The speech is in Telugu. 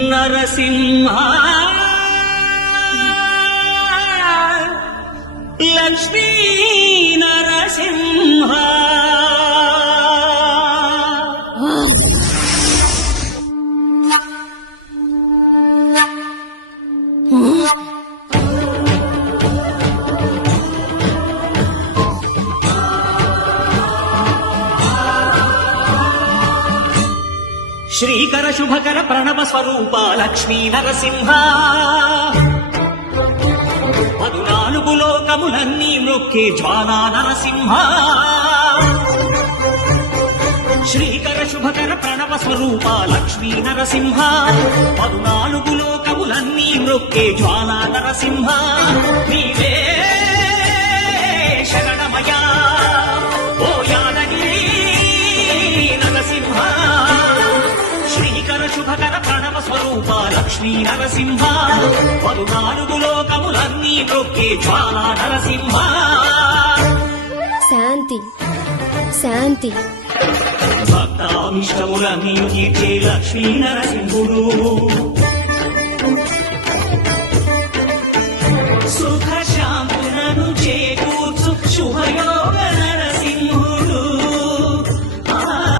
నరసింహ లక్ష్మీ నరసింహ శ్రీకర శుభకర ప్రణవ స్వరూప లక్ష్మీ నరసింహ 14 లోకములన్నీ మృక్కే జ్వాలా నరసింహ శ్రీకర శుభకర ప్రణవ స్వరూప లక్ష్మీ నరసింహ 14 లోకములన్నీ మృక్కే జ్వాలా నరసింహ నీవే శరణమయా ఓ యాదగిరి నరసింహ శ్రీకర శుభకర ప్రణవ స్వరూప లక్ష్మీ నరసింహ 14 లోకములన్నీ మృక్కే జ్వాలా నరసింహ శాంతి శాంతి భక్తామిష్టములన్నీ తీర్చే లక్ష్మీ నరసింహుడు సుఖ శాంతులను చేకూర్చు శుభయోగ